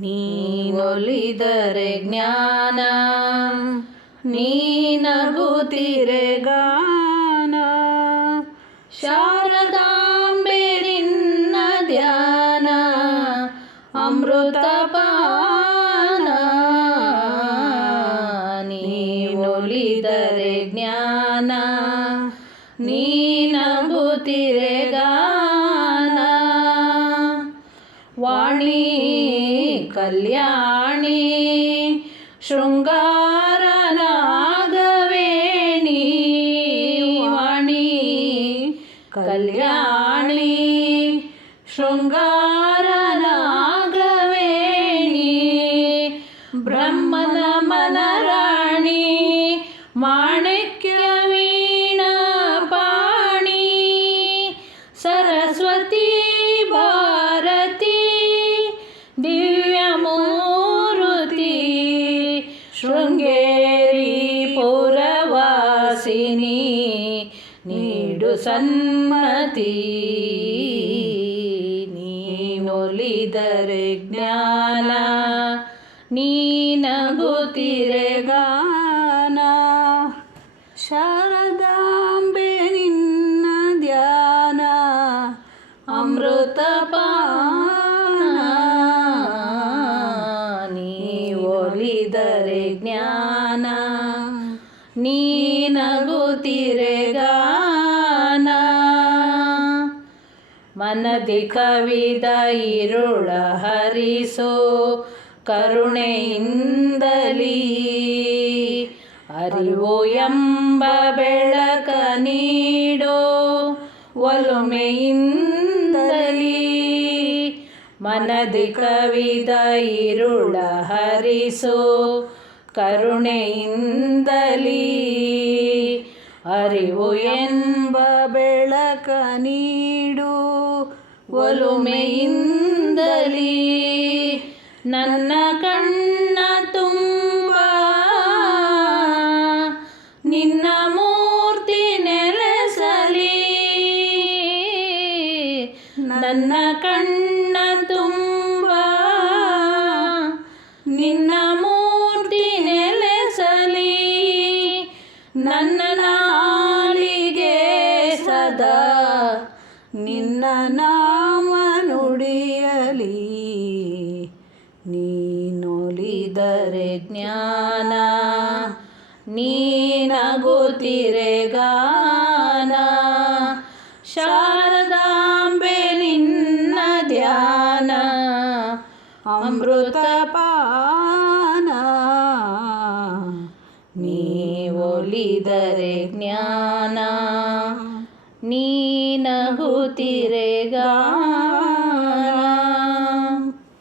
ನೀನೊಲಿದರೆ ಜ್ಞಾನ ನೀನಗುತ್ತಿರೆ ಗಾನ. ಶಾರದಾಂಬೆ ನಿನ್ನ ಧ್ಯಾನ ಅಮೃತ ಪಾನ ನೀನೊಲಿದರೆ ಜ್ಞಾನ ನೀನಗುತ್ತಿರೆ ಕಲ್ಯಾಣಿ ಶೃಂಗಾರ ನಾಗವೇಣಿ ವಾಣಿ ಕಲ್ಯಾಣಿ ಶೃಂಗಾರ ನಾಗವೇಣಿ ಬ್ರಹ್ಮನ ಮನರಾಣಿ ಮಾಣಿಕ್ಯ ಪುರವಾಸಿನಿ ನೀಡು ಸನ್ಮತಿ. ನೀನೊಲಿದರೆ ಜ್ಞಾನ, ನೀನಗುತ್ತಿರೆ ಗಾನ. ಶಾರದಾಂಬೆ ನಿನ್ನ ಧ್ಯಾನ ಅಮೃತ ಪಾನ ನೀ ಒಲಿದರೆ ಜ್ಞಾನ ನೀನಗುತ್ತಿರೆ ಗಾನ ಮನದಿ ಕವಿದ ಇರುಳ ಹರಿಸೋ ಕರುಣೆಯಿಂದಲೀ. ಅರಿವು ಎಂಬ ಬೆಳಕ ನೀಡೋ ಒಲುಮೆಯಿಂದಲೀ. ಮನದಿ ಕವಿದ ಇರುಳ ಹರಿಸೋ ಕರುಣೆಯಿಂದಲೀ. ಅರಿವು ಎಂಬ ಬೆಳಕ ನೀಡು ಒಲುಮೆಯಿಂದಲೀ. ನನ್ನ ಕಣ್ಣ ತುಂಬ ನಿನ್ನ ಮೂರ್ತಿ ನೆಲೆಸಲಿ. ನನ್ನ ಕಣ್ಣ ತುಂಬ ನಿನ್ನ ಮೂರ್ತಿ ನೆಲೆಸಲಿ. ನನ್ನ ಸದಾ ನಿನ್ನ ನಾಮ ನುಡಿಯಲಿ. ನೀನೊಲಿದರೆ ಜ್ಞಾನ, ನೀನಗುತ್ತಿರೆ ಗಾನ. ಶಾರದಾಂಬೆ ನಿನ್ನ ಧ್ಯಾನ, ಅಮೃತ ಪಾನ. ನೀ ಒಲಿದರೆ ಜ್ಞಾನ ನೀನಗುತ್ತಿರೆ ಗಾನ